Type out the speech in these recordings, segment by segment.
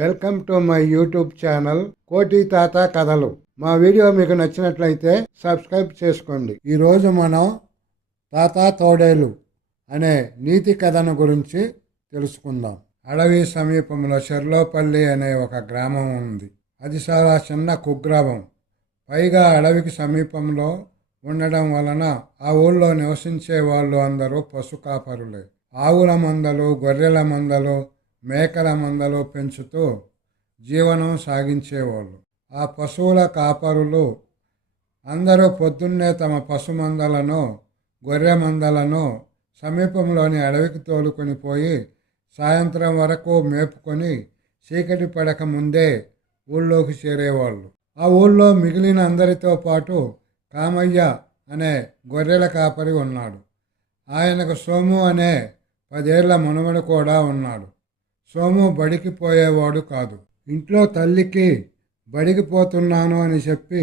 Welcome to my YouTube channel కోటి తాత కథలు. మా వీడియో మీకు నచ్చినట్లయితే సబ్స్క్రైబ్ చేసుకోండి. ఈరోజు మనం తాత తోడేలు అనే నీతి కథను గురించి తెలుసుకుందాం. అడవి సమీపంలో షెర్లోపల్లి అనే ఒక గ్రామం ఉంది. అది చాలా చిన్న కుగ్రామం. పైగా అడవికి సమీపంలో ఉండడం వలన ఆ ఊళ్ళో నివసించే వాళ్ళు అందరూ పశు కాపరులే. ఆవుల మందలు, గొర్రెల మందలు, మేకల మందలు పెంచుతూ జీవనం సాగించేవాళ్ళు. ఆ పశువుల కాపరులు అందరూ పొద్దున్నే తమ పశు మందలను, గొర్రె మందలను సమీపంలోని అడవికి తోలుకొని పోయి సాయంత్రం వరకు మేపుకొని చీకటి పడక ముందే ఊళ్ళోకి చేరేవాళ్ళు. ఆ ఊళ్ళో మిగిలిన అందరితో పాటు కామయ్య అనే గొర్రెల కాపరి ఉన్నాడు. ఆయనకు సోము అనే 10 ఏళ్ల మనవడు కూడా ఉన్నాడు. సోము బడికి పోయేవాడు కాదు. ఇంట్లో తల్లికి బడికి పోతున్నాను అని చెప్పి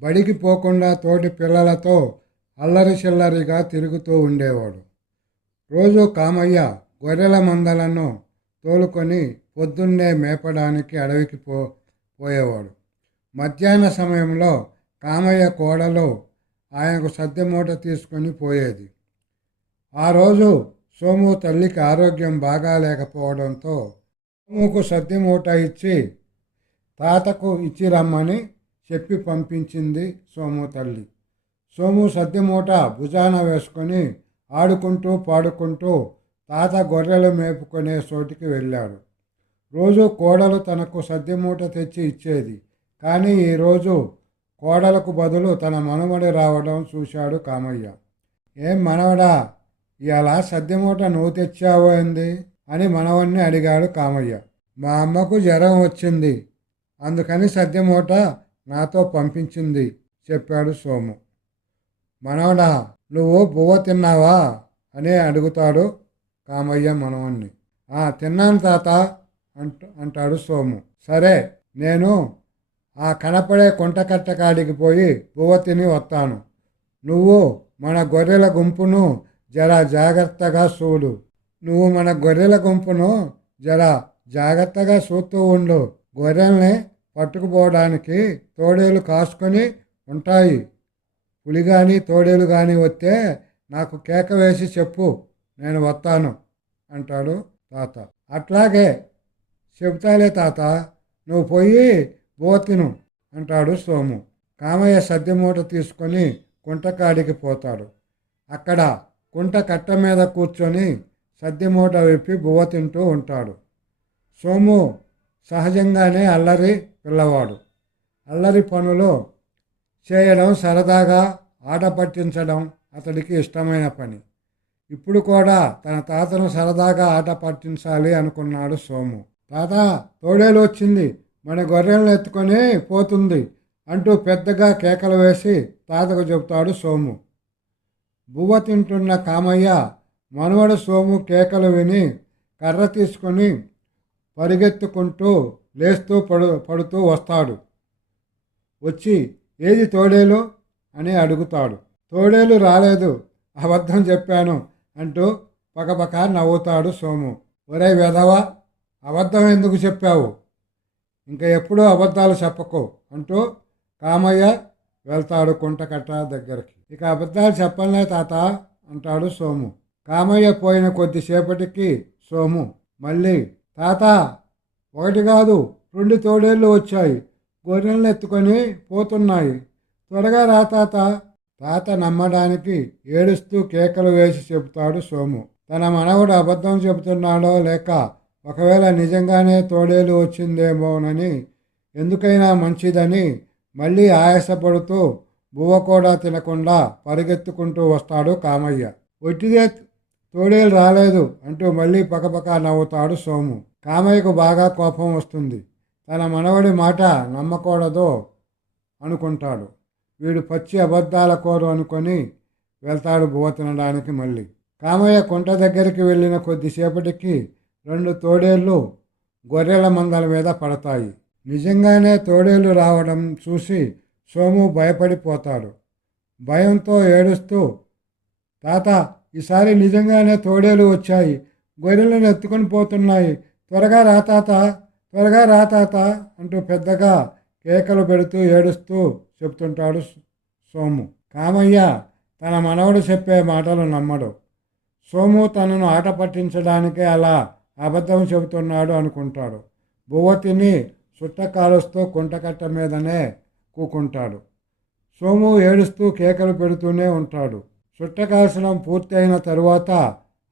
బడికి పోకుండా తోటి పిల్లలతో అల్లరి చిల్లరిగా తిరుగుతూ ఉండేవాడు. రోజు కామయ్య గొర్రెల మందలను తోలుకొని పొద్దున్నే మేపడానికి అడవికి పోయేవాడు. మధ్యాహ్న సమయంలో కామయ్య కోడలు ఆయనకు సద్దె మూట తీసుకొని పోయేది. ఆ రోజు సోము తల్లికి ఆరోగ్యం బాగా లేకపోవడంతో సోముకు సద్దె మూట ఇచ్చి తాతకు ఇచ్చి రమ్మని చెప్పి పంపించింది సోము తల్లి. సోము సద్దె మూట భుజాన వేసుకొని ఆడుకుంటూ పాడుకుంటూ తాత గొర్రెలు మేపుకునే చోటికి వెళ్ళాడు. రోజు కోడలు తనకు సద్దె మూట తెచ్చి ఇచ్చేది. కానీ ఈరోజు కోడలకు బదులు తన మనవడి రావడం చూశాడు కామయ్య. ఏం మనవడా, ఇలా సద్దె మూట నువ్వు తెచ్చావో ఏంది అని మనవణ్ణి అడిగాడు కామయ్య. మా అమ్మకు జ్వరం వచ్చింది, అందుకని సద్దె మూట నాతో పంపించింది చెప్పాడు సోము. మనవడా, నువ్వు బువ్వ తిన్నావా అని అడుగుతాడు కామయ్య మనవణ్ణి. తిన్నాను తాత అంటాడు సోము. సరే, నేను ఆ కనపడే కుంటకట్ట కాడికి పోయి బువ్వ తిని వస్తాను. నువ్వు మన గొర్రెల గుంపును జర జాగ్రత్తగా చూడు. నువ్వు మన గొర్రెల గుంపును జర జాగ్రత్తగా చూస్తూ ఉండు. గొర్రెల్ని పట్టుకుపోవడానికి తోడేలు కాసుకొని ఉంటాయి. పులి కానీ తోడేలు కానీ వస్తే నాకు కేక వేసి చెప్పు, నేను వస్తాను అంటాడు తాత. అట్లాగే చెబుతాలే తాత, నువ్వు పోయి బువ్వ తిను అంటాడు సోము. కామయ్య సద్దె మూట తీసుకొని కుంటకాడికి పోతాడు. అక్కడ కుంట కట్ట మీద కూర్చొని సద్దె మూట విప్పి బువ్వ తింటూ ఉంటాడు. సోము సహజంగానే అల్లరి పిల్లవాడు. అల్లరి పనులు చేయడం, సరదాగా ఆట పట్టించడం అతడికి ఇష్టమైన పని. ఇప్పుడు కూడా తన తాతను సరదాగా ఆట పట్టించాలి అనుకున్నాడు సోము. తాత, తోడేలు వచ్చింది, మన గొర్రెలను ఎత్తుకొని పోతుంది అంటూ పెద్దగా కేకలు వేసి తాతకు చెబుతాడు సోము. బువ్వ తింటున్న కామయ్య మనవడు సోము కేకలు విని కర్ర తీసుకొని పరిగెత్తుకుంటూ లేస్తూ పడుతూ వస్తాడు. వచ్చి ఏది తోడేలు అని అడుగుతాడు. తోడేలు రాలేదు, అబద్ధం చెప్పాను అంటూ పకపక నవ్వుతాడు సోము. ఒరే వెధవా, అబద్ధం ఎందుకు చెప్పావు? ఇంకా ఎప్పుడూ అబద్ధాలు చెప్పకు అంటూ కామయ్య వెళ్తాడు కుంటకట్ట దగ్గరికి. ఇక అబద్ధాలు చెప్పలే తాత అంటాడు సోము. కామయ్య పోయిన కొద్దిసేపటికి సోము మళ్ళీ, తాత, 1 కాదు 2 తోడేళ్ళు వచ్చాయి, గొర్రెలను ఎత్తుకొని పోతున్నాయి, త్వరగా రా తాత. తాత నమ్మడానికి ఏడుస్తూ కేకలు వేసి చెబుతాడు సోము. తన మనవడు అబద్ధం చెబుతున్నాడో లేక ఒకవేళ నిజంగానే తోడేలు వచ్చిందేమోనని, ఎందుకైనా మంచిదని మళ్ళీ ఆయాసపడుతూ బువ్వ కూడా తినకుండా పరిగెత్తుకుంటూ వస్తాడు కామయ్య. ఒట్టిదే తోడేలు రాలేదు అంటూ మళ్ళీ పకపక నవ్వుతాడు సోము. కామయ్యకు బాగా కోపం వస్తుంది. తన మనవడి మాట నమ్మకూడదు అనుకుంటాడు. వీడు పచ్చి అబద్ధాల కోరు అనుకొని వెళ్తాడు బువ్వ తినడానికి. మళ్ళీ కామయ్య కుంట దగ్గరికి వెళ్ళిన కొద్దిసేపటికి 2 తోడేళ్ళు గొర్రెల మందల మీద పడతాయి. నిజంగానే తోడేళ్ళు రావడం చూసి సోము భయపడిపోతాడు. భయంతో ఏడుస్తూ, తాత, ఈసారి నిజంగానే తోడేలు వచ్చాయి, గొర్రెలను ఎత్తుకొని పోతున్నాయి, త్వరగా రా తాత, త్వరగా రా తాత అంటూ పెద్దగా కేకలు పెడుతూ ఏడుస్తూ చెప్తుంటాడు సోము. కామయ్య తన మనవడు చెప్పే మాటలు నమ్మడు. సోము తనను ఆట పట్టించడానికే అలా అబద్ధం చెబుతున్నాడు అనుకుంటాడు. బువ్వ తిని సుట్ట కాలుస్తూ కుంటకట్ట మీదనే కూకుంటాడు. సోము ఏడుస్తూ కేకలు పెడుతూనే ఉంటాడు. సుట్ట కాల్చడం పూర్తి అయిన తరువాత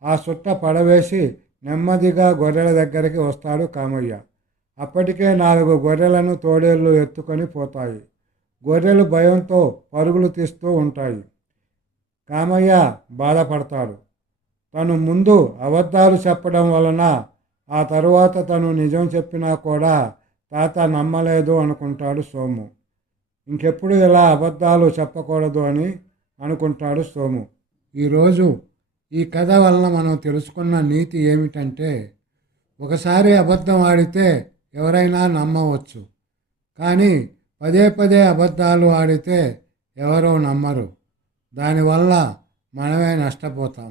ఆ సుట్ట పడవేసి నెమ్మదిగా గొర్రెల దగ్గరికి వస్తాడు కామయ్య. అప్పటికే 4 గొర్రెలను తోడేళ్ళు ఎత్తుకొని పోతాయి. గొర్రెలు భయంతో పరుగులు తీస్తూ ఉంటాయి. కామయ్య బాధపడతాడు. తను ముందు అబద్ధాలు చెప్పడం వలన ఆ తరువాత తను నిజం చెప్పినా కూడా తాత నమ్మలేదు అనుకుంటాడు సోము. ఇంకెప్పుడు ఇలా అబద్ధాలు చెప్పకూడదు అని అనుకుంటాడు సోము. ఈరోజు ఈ కథ వలన మనం తెలుసుకున్న నీతి ఏమిటంటే, ఒకసారి అబద్ధం ఆడితే ఎవరైనా నమ్మవచ్చు, కానీ పదే పదే అబద్ధాలు ఆడితే ఎవరూ నమ్మరు. దానివల్ల మనమే నష్టపోతాం.